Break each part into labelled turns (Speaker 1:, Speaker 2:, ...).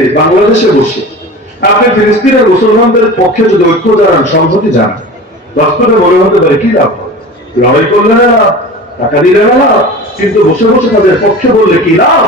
Speaker 1: এই বাংলাদেশে বসে। আপনি ফিলিস্তিনের মুসলমানদের পক্ষে যদি ঐক্য জানান সংহতি যান বাস্তবে মনে হতে পারে, কি লাভ? লড়াই করলে না, টাকা দিলে না, কিন্তু বসে বসে তাদের পক্ষে বললে কি লাভ?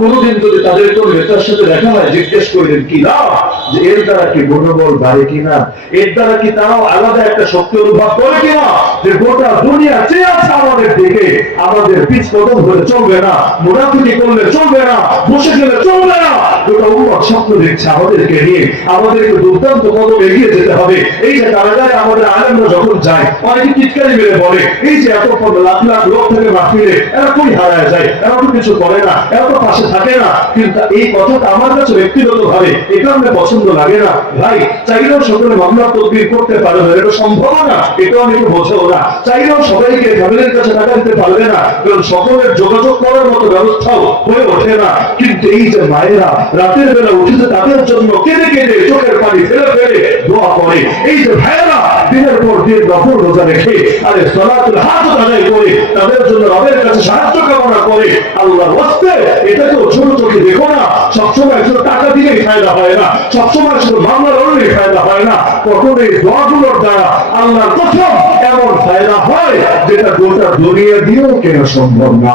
Speaker 1: কোনদিন যদি তাদের কোন নেতার সাথে দেখা হয়, জিজ্ঞেস করলেন কি? লাভ যে এর দ্বারা কি মনোবল বাড়ে কিনা? এর দ্বারা কি তারাও আলাদা একটা শক্তি অনুভব করে কিনা? যে গোটা দুনিয়া চেয়ে আছে আমাদের দিকে। আমাদের পিছ কদম ধরে চলবে না মোটামুটি করলে চলবে না, বসে গেলে চলবে না। গোটা উন্মত স্বপ্ন দেখছে আমাদেরকে নিয়ে। আমাদেরকে দুর্দান্ত কদম এগিয়ে যেতে হবে। এই যে কারাগারে আমাদের আনন্দ যখন যায়, অনেকে চিৎকারি মেরে বলে, এই যে এত লাখ লাখ লোক থেকে মাফিলে এরা কই হারায় যায়? এরা তো কিছু করে না, এরা তো পাশে থাকে না। কিন্তু এই কথাটা আমার কাছে ব্যক্তিগত ভাবে এই কারণে পছন্দ লাগে না। ভাই, চাইলেও সকলে মামলা তদবির করতে পারবে না। এটা সম্ভব না। এটাও অনেকে বোঝেও না। চাইলেও সবাইকে ফ্যামিলির কাছে টাকা দিতে পারবে না। কারণ সকলের যোগাযোগ করার মতো ব্যবস্থাও হয়ে ওঠে না। কিন্তু এই যে মায়েরা রাতের বেলা উঠেছে, তাদের জন্য কেঁদে কেঁদে চোখের পানি ফেলে ফেলে দোয়া করে। এই যে ভাইয়েরা দিনের পর দিন নফল রোজা রেখে আরে সলাতুল হাত আদায় করে তাদের জন্য রবের কাছে সাহায্য কামনা করে আল্লাহর ওয়াস্তে এটাকেও ছোট চোখে দেখো না। সবসময় শুধু টাকা দিলেই ফায়দা হয় না। সবসময় শুধু মামলা লড়লেই ফায়দা হয় না। কখন এই দোয়াগুলোর দ্বারা আল্লাহর প্রথম এমন ফায়দা হয় যেটা গোটা দুনিয়া দিয়েও কেন সম্ভব না?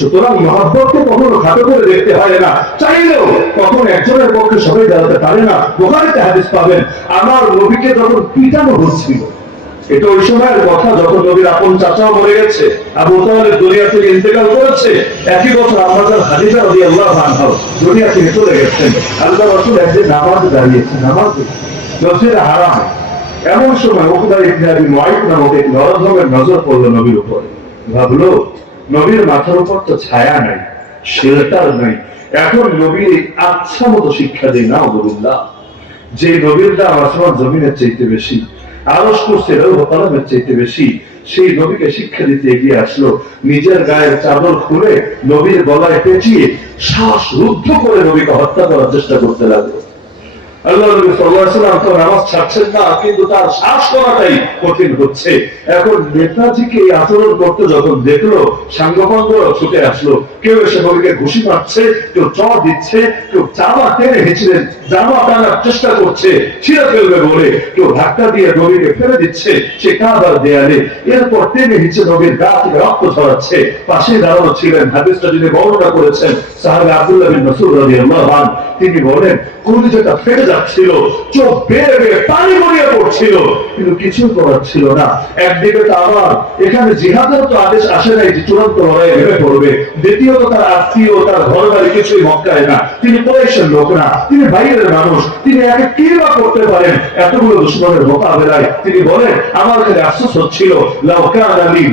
Speaker 1: সুতরাং মহাব্বতকে কখনো খাটো করে দেখতে হয় না। চাইলেও কখন একজনের পক্ষে সবাই দাঁড়াতে পারে না। বোখারিতে হাদিস পাবেন, আমার নবীকে যখন পিটানো হচ্ছিল, এটা ওই সময়ের কথা, যখন নবীর আপন চাচাও মরে গেছে, আবু দুনিয়া থেকে ইন্তেকাল করেছে, একই বছর আল্লাহ দুনিয়া থেকে চলে গেছেন। আল্লাহ রসুল একদিন নামাজে দাঁড়িয়েছে নামাজ হারাম। এমন সময় ওকুদার আবি মুআইদ নামক এক নরধমের নজর পড়ল নবীর উপরে। ভাবলো নবীর মাথার উপর তো ছায়া নাই শেল্টার নাই। এখন নবীর আচ্ছা মতো শিক্ষা দেয় না অবদুল্লাহ যে নবীর দাম আসমান জমিনের চাইতে বেশি আরস করছে কলমের চাইতে বেশি, সেই নবীকে শিক্ষা দিতে এগিয়ে আসলো। নিজের গায়ের চাদর খুলে নবীর গলায় পেঁচিয়ে শ্বাস রুদ্ধ করে নবীকে হত্যা করার চেষ্টা করতে লাগল। ছুটে আসলো। কেউ ঘুষি মারছে, কেউ দিচ্ছে, কেউ টেনে হেঁচড়ে, জামা টানার চেষ্টা করছে। ছিঁড়ে ফেলবে বলে কেউ ধাক্কা দিয়ে নবীকে ফেলে দিচ্ছে, সে দেয়ালে। এরপর টেনে নবীর রক্ত ছড়াচ্ছে পাশে দাঁড়ানো ছিলেন হাদিসটা যিনি বর্ণনা করেছেন তিনি বলেন কলিজাটা ফেটে যাচ্ছিল, চোখ বেয়ে বেয়ে পানি গড়িয়ে পড়ছিল, কিন্তু কিছু করার ছিল না। একদিকে তো এখানে জিহাদের তো আদেশ আসে নাই যে চূড়ান্ত লড়াই ভেবে পড়বে। দ্বিতীয়ত তার আত্মীয় তার ঘর বাড়ি কিছুই মক্কায় না। তিনি লোক না, তিনি বাইরের মানুষ, তিনি একে কি বা করতে পারেন? এতগুলো দুশ্মনের মোকাবেলায় তিনি বলেন, আমার কাছে আফসোস হচ্ছিল লাউকান আলী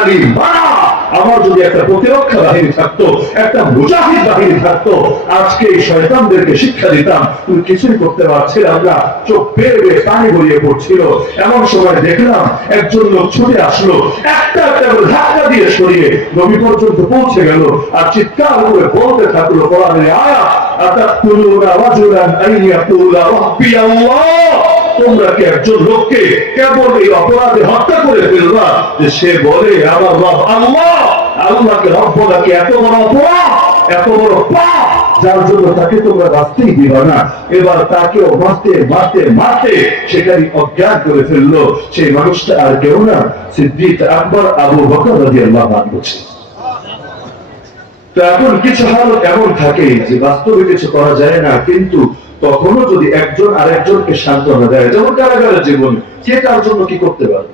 Speaker 1: আলী মানা। আমার যদি একটা প্রতিরক্ষা বাহিনী থাকতো, একটা মুজাহিদ বাহিনী থাকতো, আজকে এই শয়তানদেরকে শিক্ষা দিতাম, তুমি কিছুই করতে পারছিলাম না। চোখ বেয়ে বেয়ে পানি গড়িয়ে পড়ছিল। এমন সময় দেখলাম একজন লোক ছুটে আসলো। একটা একটা করে ধাক্কা দিয়ে সরিয়ে নবী পর্যন্ত পৌঁছে গেল। আর চিৎকার করে বলতে থাকল, কোরআনের আয়া আতাকুলুনা রাজুলান আইয়াকুলা রাব্বি আল্লাহ তোমরা কি একজন লোককে কেবল এই অপরাধে হত্যা করে ফেলবা যে সে বলে, আমার রব আল্লাহ, আল্লাহকে রব বলা কি এত বড় অপরাধ? এত বড় পাপ? যার জন্য তাকে তোমরা বাঁচতেই দিবা না। এবার তাকেও মারতে মারতে মারতে সেখানে অজ্ঞান করে ফেলল। সেই মানুষটা আর কেউ না, সিদ্দিক আকবর আবু বকর রাদিয়াল্লাহু আনহু ছিল তো এখন কিছু হালত এমন থাকে যে বাস্তবে কিছু করা যায় না, কিন্তু তখনও যদি একজন আরেকজনকে সান্ত্বনা দেয়, যেমন কারাগারের জীবন কে কার জন্য কি করতে পারে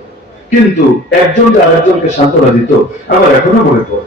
Speaker 1: কিন্তু একজন যে আরেকজনকে সান্ত্বনা দিত, আমার এখনও মনে পড়ে।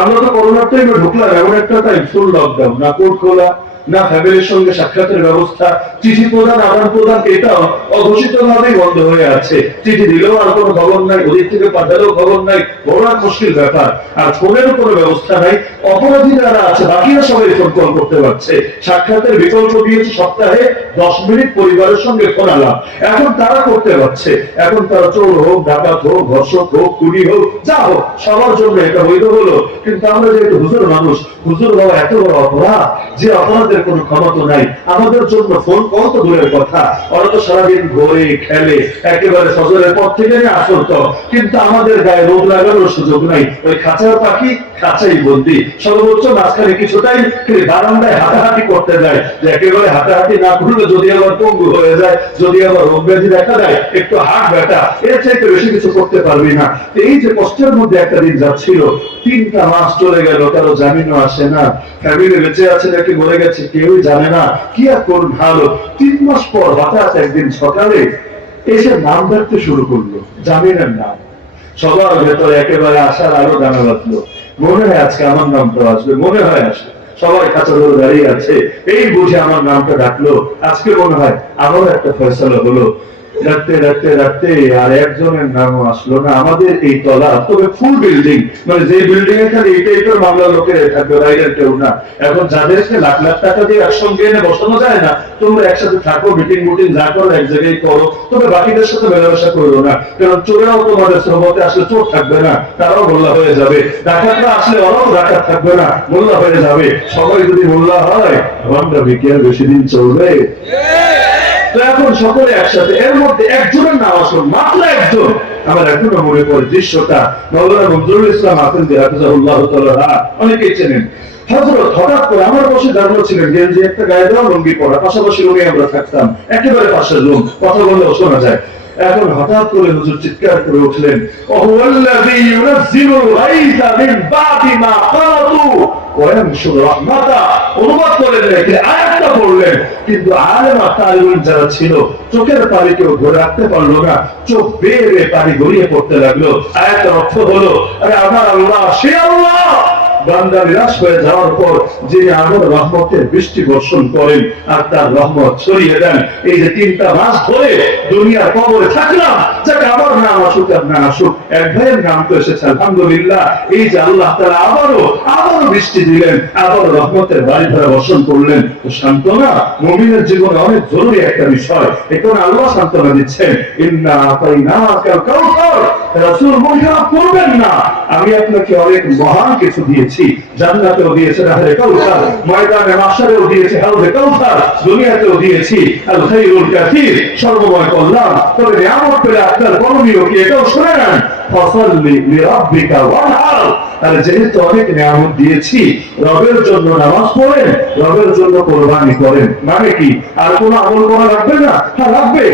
Speaker 1: আমরা তো করোনার টাইমে ঢুকলাম, এমন একটা টাইম ফুল লকডাউন না কোর্ট খোলা না ফ্যামিলির সঙ্গে সাক্ষাতের ব্যবস্থা, চিঠি প্রদান, আদান প্রদান এটাও অঘোষিত ভাবে বন্ধ হয়ে আছে। চিঠি দিলেও আর কোনো ভবন নাই, ওদের থেকে পাঠালেও খবর নাই, বড় মুশকিল ব্যাপার। আর ফোনের কোনো ব্যবস্থা নাই অপরাধী যারা আছে, বাকিরা সবাই ফোন কল করতে পারছে। সাক্ষাতের বিকল্প দিয়েছে সপ্তাহে দশ মিনিট পরিবারের সঙ্গে ফোনালাম এখন তারা করতে পারছে। এখন তারা চোর হোক, ডাকাত হোক, ধর্ষক হোক কুড়ি হোক, যা হোক, সবার জন্য এটা বৈধ হলো। কিন্তু আমরা যেহেতু হুজুর মানুষ, হুজুর হওয়া এত বড় অপরাধ যে অপরাধের কোনো ক্ষমতা নাই। আমাদের জন্য ফোন কল তো দূরের কথা। ওরা তো সারাদিন ঘোরে, খেলে, একেবারে সজরের পর থেকে নিয়ে আসত কিন্তু আমাদের গায়ে রোগ লাগানোর সুযোগ নাই। ওই খাঁচার পাখি, খাঁচাই বন্দি। সর্বোচ্চ মাঝখানে কিছুটাই বারান্দায় হাঁটাহাঁটি করতে যায় যে একেবারে হাঁটাহাঁটি না করলে যদি আবার পঙ্গু হয়ে যায়, যদি আবার রোগ ব্যাধি দেখা দেয়, একটু হাট ব্যথা, এর চাইতে বেশি কিছু করতে পারবি না। এই যে কষ্টের মধ্যে একটা দিন যাচ্ছিল, তিনটা মাস চলে গেল, কারও জামিনও আসে না। ফ্যামিলি বেঁচে আছে নাকি মরে গেছে, কেউই জানে না। কি আর করুন, ভালো। তিন মাস পর হঠাৎ একদিন সকালে এসে নাম ডাকতে শুরু করল, জামিনের নাম। সবার ভেতরে একেবারে আসার আরও জানা বাঁধলো মনে হয় আজকে আমার নামটা আসবে, মনে হয় আসবে। সবাই কাঁচা ধরে দাঁড়িয়ে আছে। এই বুঝে আমার নামটা ডাকলো। আজকে মনে হয় আবারও একটা ফয়সলা হলো। ডাকতে ডাকতে ডাকতে আর একজনের নামও আসলো না। আমাদের এই তলা, তবে ফুল বিল্ডিং মানে যে বিল্ডিং এ খালি এইটা এইটার মামলা লোকের থাকবে বাইরের কেউ না। এখন যাদেরকে লাখ লাখ টাকা দিয়ে একসঙ্গে এনে বসানো যায় না, তোমরা একসাথে থাকো মিটিং মুটিং যা করো, এক জায়গায় করো। তবে বাকিদের সাথে মেলামেশা করো না, কারণ চোরেরাও তোমাদের শ্রমতে আসলে চোর থাকবে না, তারাও মোল্লা হয়ে যাবে। ডাকাতরা আসলে ওরাও ডাকাত থাকবে না, মোল্লা হয়ে যাবে। সবাই যদি মোল্লা হয়, আমরা বিজ্ঞান বেশি দিন চলবে। তো এখন সকলে একসাথে, এর মধ্যে একজনের নাম আসুন মাত্র একজন। আমার এখনও মনে পড়ে দৃশ্যটা। মৌলানা নজরুল ইসলাম আছেন, যে হাফিজাহুল্লাহ অনেকেই চেনেন। করে আমার থাকতাম। একেবারে কথা এখন হঠাৎ করে চিৎকার করে উঠলেন অনুবাদ করে আয়াতটা পড়লেন। কিন্তু আলেম যারা ছিল, চোখের কেউ ধরে রাখতে পারল না। চোখ বেয়ে বেয়ে গড়িয়ে পড়তে লাগল। আয়াতের অর্থ হলো, আরে আমার আল্লাহ, সে আল্লাহ! হয়ে যাওয়ার পর যিনি আমার বৃষ্টি বর্ষণ করেন, আর তার রহমত ছড়িয়ে দেন। এই যে তিনটা মাস ধরে দুনিয়ার কবরে থাকলাম, যাকে আমার নাম আসুক আর না আসুক, এক ভাইয়ের নাম তো এসেছে, আলহামদুলিল্লাহ। এই যে আল্লাহ তারা আবারও বৃষ্টি দিলেন আবারও রহমতের বাড়ি ধরে বর্ষণ করলেন। তো সান্ত্বনা, মমিনের জীবনে অনেক জরুরি একটা বিষয়। এখন আল্লাহ সান্ত্বনা দিচ্ছেন। আমি আপনাকে অনেক মহান কিছু দিয়েছি। জান্নাতেও দিয়েছে ময়দানে দিয়েছে দুনিয়াতেও দিয়েছি। সর্বময় কল্যাণ। তবে পেলে আপনার করণীয় কি, এটাও শুনে নেন। যেহেতু অনেক নিয়ামত দিয়েছি, রবের জন্য নামাজ পড়েন, রবের জন্য কোরবানি করেন। মানে কি? আর আমল করা লাগবে না? হ্যাঁ লাগবে।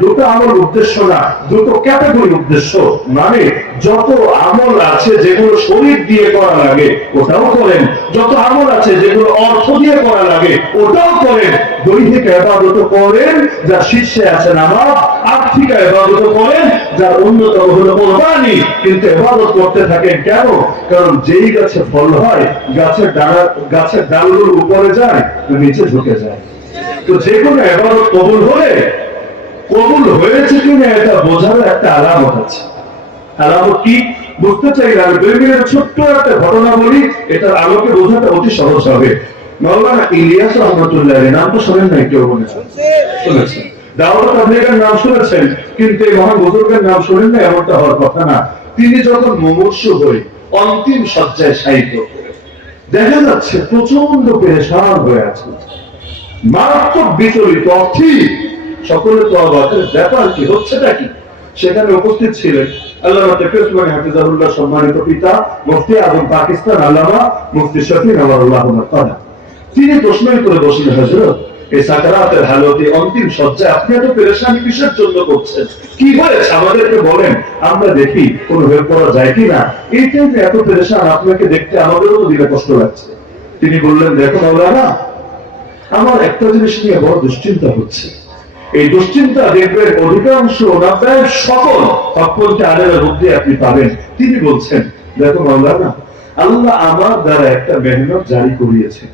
Speaker 1: দুটো আমল উদ্দেশ্য না, দুটো ক্যাটাগরি উদ্দেশ্য। মানে যত আমল আছে যেগুলো শরীর দিয়ে করা লাগে, ওটাও করেন। যত আমল আছে যেগুলো অর্থ দিয়ে করা লাগে, ওটাও করেন। দৈহিক আবাদত করেন, যা শীর্ষে আছে নামাজ, আর্থিক আবাদত করেন যার অন্যতম হলো কোরবানি কিন্তু এবাদত করতে থাকেন কেন? কারণ যেই গাছে ফল হয় গাছের ডানা গাছের ডালগুলো উপরে যায় নিচে ঝুঁকে যায়। তো যে কোনো এবাদত কবুল হলে কবুল হয়েছে কিনা এটা বোঝার একটা আলামত আছে। আলামত কি? বুঝতে চাইলাম দুই মিনিট ছোট্ট একটা ঘটনা বলি এটার আলোকে বোঝাটা অতি সহজ হবে। মাওলানা ইলিয়াস রহমতুল্লাহ নাম তো শোনেন নাই কেউ মনে শুনেছেন দাওয়াত তাবলীগের নাম শুনেছেন, কিন্তু এই মহান বুজুর্গের নাম শুনেন না এমনটা হওয়ার কথা না। তিনি যখন মুমূর্ষু অন্তিম সজ্জায় শায়িত দেখা যাচ্ছে প্রচণ্ড হয়ে আছে। মারাত্মক বিচলিত তো অবাকের ব্যাপার কি, হচ্ছেটা কি? সেখানে উপস্থিত ছিলেন আল্লাহ তেকরিসমানি হাফিজাহুল্লাহ সম্মানিত পিতা, মুফতি আজম পাকিস্তান আল্লামা, মুফতি শফি নওয়ারুল্লাহ তাআলা তিনি প্রশ্নই করে বসলেন হযরত এই সাকারাতের হালতে অন্তিম সজ্জায় আপনি এত পেরেশানি কিসের জন্য করছেন? কি হয়েছে? আমাদেরকে বলেন। আমরা দেখি কোন হেল্প করা যায় এই এত পেরেশান আপনাকে দেখতে আমাদেরও তো দিলে কষ্ট লাগছে। তিনি বললেন, দেখো মাওলানা, আমার একটা জিনিস নিয়ে বড় দুশ্চিন্তা হচ্ছে। এই দুশ্চিন্তা দেখবেন অধিকাংশ ওনাদের সকল হকপন্থী আলেমের মধ্যে আপনি পাবেন। তিনি বলছেন, দেখো মাওলানা, আল্লাহ আমার দ্বারা একটা মেহনত জারি করিয়েছে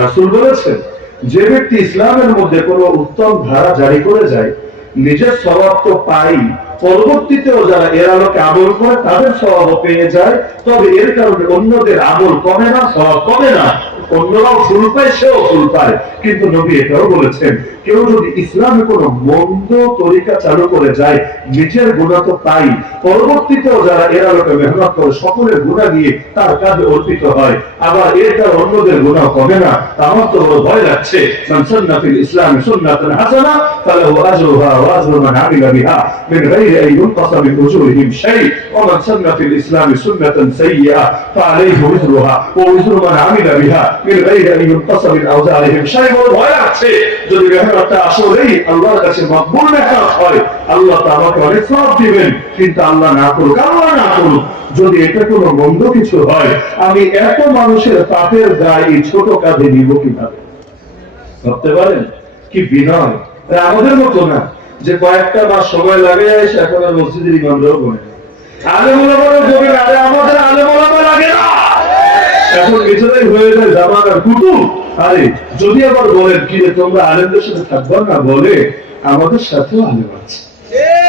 Speaker 1: রাসুল বলেছেন যে ব্যক্তি ইসলামের মধ্যে কোন উত্তম ধারা জারি করে যায়, নিজের স্বভাব তো পাই। পরবর্তীতেও যারা এর আলোকে আমল করে, তাদের স্বভাব পেয়ে যায়। তবে এর কারণে অন্যদের আমল কমে না, স্বভাব কমে না। অন্যরাও ফুল পায় সেও ফুল পায় কিন্তু নবী এটাও বলেছেন, কেউ যদি ইসলামে কোনো মন্দ তরিকা চালু করে যায়, নিজের গুণা তো পাই পরবর্তীতেও যারা এরা লোকে মেহনত করে, সকলের গুণা দিয়ে তার কাজে অর্পিত হয়। আবার দ্বারা অন্যদের গুণা কমে না। আমার তো বড় ভয় লাগছে। ইসলাম সুন্নাতান হাসানা, ফালাহু আজরুহা ওয়া আজরু মান আমিলা বিহা, মিন গায়রি আন ইনকাসা মিন উজুরিহিম শাই মান ইসলাম সুন্নাতান সাইয়্যা উজরুহা উজরু মান আমিলা বিহা। যদি মেহনতটা আসলেই আল্লাহর কাছে মকবুল হয় আল্লাহ সওয়াব দিবেন। কিন্তু আল্লাহ না করুক আল্লাহ না করুক। যদি এটা কোনো মন্দ কিছু হয় আমি এত মানুষের পাপের দায় এই ছোট কাজে নিব কীভাবে? ভাবতে পারেন? কি বিনয়? আমাদের মতো না যে কয়েকটা মাস সময় লাগে এখন মসজিদের ইমামরাও বনে আলেমুলামারও বলে না, আরে আমাদের আলেমুলামা লাগে না। এখন এটাই হয়ে যায় জামান আর কুটুম আরে, যদি আবার বলেন কি তোমরা আনন্দের সাথে থাকব না বলে আমাদের সাথেও আলেম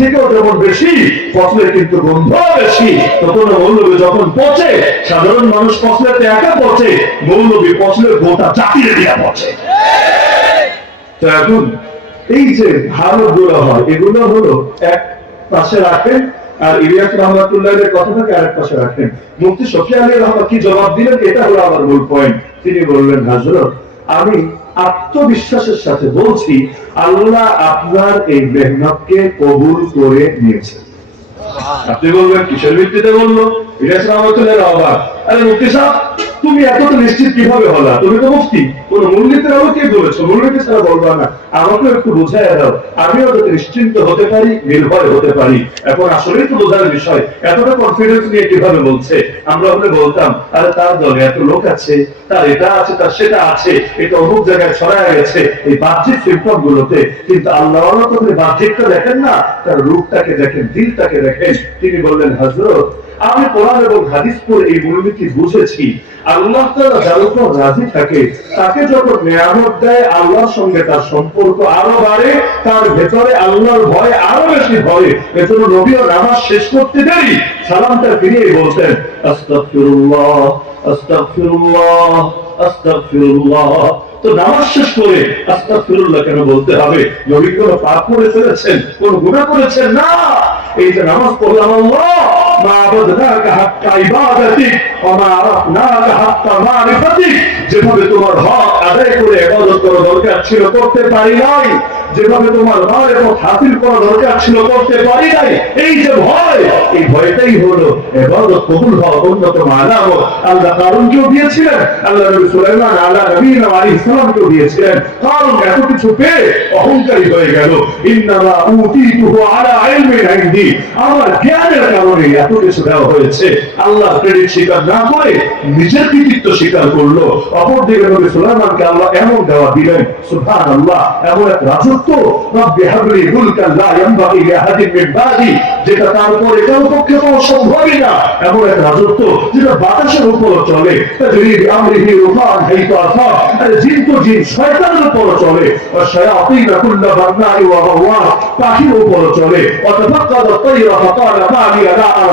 Speaker 1: থেকেও যেমন বেশি পচলে কিন্তু গন্ধ বেশি। তখন মৌলবী যখন পচে, সাধারণ মানুষ তো একা পচে, মৌলবী পচলে গোটা চাপিয়ে দিয়া পচে। তো এখন এই যে ভালো গুলো হয়, এগুলো হলো এক পাশে রাখেন, আর ইলিয়াস রহমাতুল্লাহের কথাটাকে আরেক পাশে রাখেন। মুফতি শফি আলী রহমান কি জবাব দিলেন? এটা হলো আমার মূল পয়েন্ট তিনি বললেন, হাজরত, আমি আত্মবিশ্বাসের সাথে বলছি আল্লাহ আপনার এই মেহনতকে কবুল করে নিয়েছেন আপনি বলবেন কিসের ভিত্তিতে বলল? এটা রহমাতুল্লাহের অবাক আরে মুক্তি সাহেব তুমি এতটা নিশ্চিত কীভাবে হলা? তুমি তো মুফতি। কোন মূলনীতির আলোকে বলেছ মূলনীতি ছাড়া বলবা না। আমাকে একটু বোঝাই দাও। আমিও যাতে নিশ্চিন্ত হতে পারি, নির্ভয় হতে পারি। এখন আসলেই তো বোঝার বিষয়, এতটা কনফিডেন্স নিয়ে কীভাবে বলছে? আমরা হলে বলতাম, আরে তার দলে এত লোক আছে, তার এটা আছে, তার সেটা আছে, এটা অমুক জায়গায় ছড়ায় গেছে। এই বাহ্যিক সিম্পটম গুলোতে কিন্তু আল্লাহ তো বাহ্যিকটা দেখেন না, তার রূপটাকে দেখেন, দিলটাকে দেখেন। তিনি বললেন হজরত আমি কোরআন এবং হাদিস পড়ে এই মূলনীতি বুঝেছি। আল্লাহ তাআলা যার উপর রাজি থাকে, তাকে যখন নিয়ামত দেয়, আল্লাহর সঙ্গে তার সম্পর্ক আরও বাড়ে, তার ভেতরে আল্লাহর ভয় আরও বেশি ভরে এজন্য নবীও নামাজ শেষ করতে দেরি। সালামটা ফিরিয়ে বলতেন আস্তাগফিরুল্লাহ আস্তাগফিরুল্লাহ আস্তাগফিরুল্লাহ। তো নামাজ শেষ করে আস্তাগফিরুল্লাহ কেন বলতে হবে? নবী কোনো পাপ করে ফেলেছেন, কোন গুনাহ করেছেন না। এই যে নামাজ পড়লাম আল্লাহ যেভাবে তোমার হক আদায় করে করা দরকার ছিল, করতে পারি নাই। যেভাবে তোমার মারিফত হাসিল করা দরকার ছিল, করতে পারি নাই। এই যে ভয়, এই ভয়টাই হলো কবুল হওয়া আল্লাহ দিয়েছিলেন, আল্লাহ নবী সুলাইমান আল্লাহ নবী সালামকেও দিয়েছিলেন। কারণ এত কিছু পেয়ে অহংকারী হয়ে গেল। ইন্নামা উতিতুহু আলা আমার জ্ঞানের কারণে এত কিছু দেওয়া হয়েছে, আল্লাহ ক্রেডিট স্বীকার না করে নিজের কৃতিত্ব স্বীকার করল। অপরদিকে নবী সুলাইমানকে আল্লাহ এমন দেওয়া দিলেন, সুবহানাল্লাহ, এমন এক রাজত্ব, রব্বি হাবলি মুলকান লা ইয়ানবাগি লিআহাদিন মিন বাদি, যেটা তার উপর এটার পক্ষে পাওয়া সম্ভবই না। এমন এক রাজত্ব যেটা বাতাসের উপর চলে। তাজরি বিআমরিহি রুফান হাইতু আসাব আরে জিন তো জিন শয়তানের উপর চলে। আর শায়াতিন কুল্ল বান্নাই ওয়া গাওয়া পাখির উপর চলে। অতফাক্কাদ তাইরা ফাকালা মা লি আলা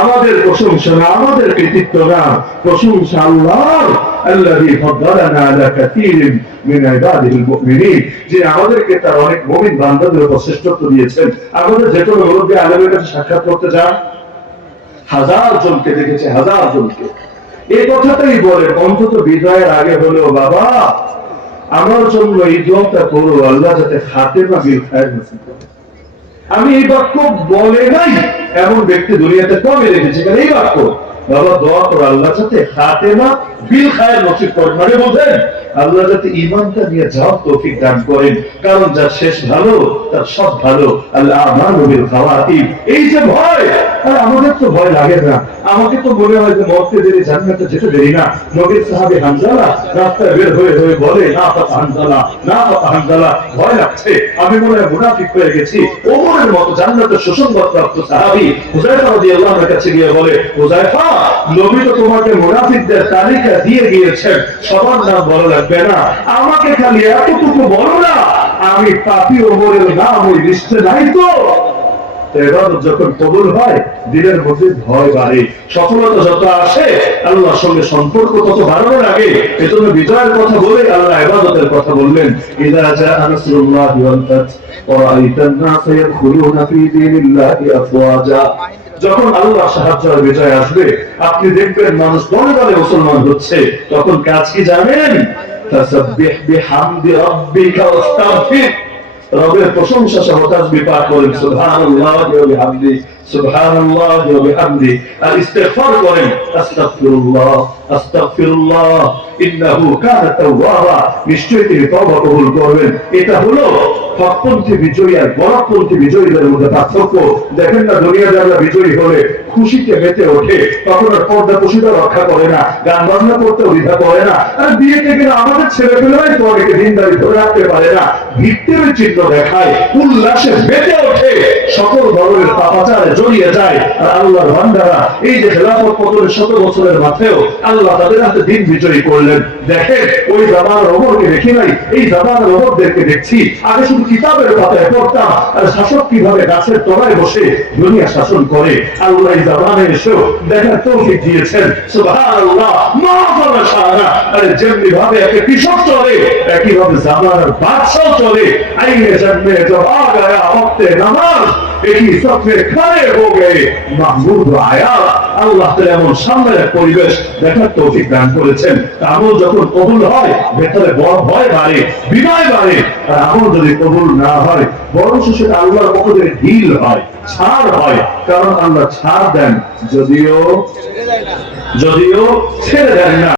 Speaker 1: আমাদের প্রশংসা না, আমাদের কৃতিত্ব না, প্রশংসা আল্লাহর। আল্লাযী ফাদ্দালানা আলা মিন ইবাদিহিল মুমিনিন। যে আমাদেরকে তার অনেক মুমিন বান্দাদের উপর শ্রেষ্ঠত্ব দিয়েছেন। আমাদের যে কোনো কাছে সাক্ষাৎ করতে যান। হাজার জনকে দেখেছে, হাজার জনকে। এই কথাটাই বলেন অন্তত বিজয়ের আগে হলেও, বাবা, আমার জন্য এই দোয়াটা করো, আল্লাহ যাতে হাতে না বিল খায়। আমি এই বাক্য বলে নাই, এমন ব্যক্তি দুনিয়াতে কমে রেখেছি এই বাক্য, বাবা দোয়া করো আল্লাহ সাথে হাতে না মানে ভয় আমাকে তো মনে হয় যে মরতে দেরি যেতে দেরি না। নবীর হানজালা রাস্তায় বের হয়ে হয়ে বলে, না হানজালা না হানজালা, ভয় লাগছে। আমি মনে হয় মুনাফিক হয়ে গেছি। ওমরের মতো জান্নাতের সুসংবাদ প্রাপ্ত সাহাবী হুজাইফা রাদিয়াল্লাহু কাছে গিয়ে বলে নবী তো তোমাকে মুনাফিকদের তালিকা দিয়ে গিয়েছেন, সবার নাম বলা লাগবে না। আমাকে খালি এতটুকু বলো না, আমি পাপি ওমরের নাম ওই লিস্টে নাই তো। যখন কবুল হয়, দিনের মধ্যে ভয় বাড়ে। সফলতা যত আসে, আল্লাহর সঙ্গে সম্পর্ক তত বাড়ানো লাগে এজন্য বিজয়ের কথা বলে আল্লাহ এবাদতের কথা বললেন, ইদা আফওয়াজা। যখন আল্লাহ সাহায্য আর বিজয় আসবে, আপনি দেখবেন মানুষ দলে দলে মুসলমান হচ্ছে। তখন কাজ কি জানেন? রবের প্রশংসা করেন তিনি কবুল করবেন। এটা হলো হকপন্থী বিজয়ী আর গণপন্থী বিজয়ীদের মধ্যে পার্থক্য দেখেন না দুনিয়া যারা বিজয়ী হলে খুশিতে মেতে ওঠে। তখন আর পর্দা পুষিটা রক্ষা করে না, গান বাজনা করতেও দ্বিধা করে না। আর বিয়ে থেকে আমাদের ছেলে পেলেরাই তো অনেকে দিনদারি ধরে রাখতে পারে না। ভিত্তির চিহ্ন দেখায়, উল্লাসে মেতে ওঠে। সকল ধরনের পাপাচারে জড়িয়ে যায়। আর আল্লাহর ভান্ডারা এই যে খেলাফত পতনের শত বছরের মাঠেও আল্লাহ তাদের হাতে দিন বিজয়ী করলেন। দেখেন, ওই জামানের ওমরকে দেখি নাই? এই জামানের ওমরদেরকে দেখছি। আগে শুধু কিতাবের পাতায় পড়তাম, আর শাসক কীভাবে গাছের তলায় বসে দুনিয়া শাসন করে? আল্লাহ এসেও দেখার পরিবেশ দেখার তৌফিক দান করেছেন। আমল যখন কবুল হয়, ভেতরে বড় ভয় বাড়ে, বিনয় বাড়ে। আর আমল যদি কবুল না হয়, বরং সেটা আল্লাহর পক্ষ থেকে ঢিল হয়। ছাড় হয় কারণ আল্লাহ ছাড় দেন যদিও যদিও ছেড়ে দেন না।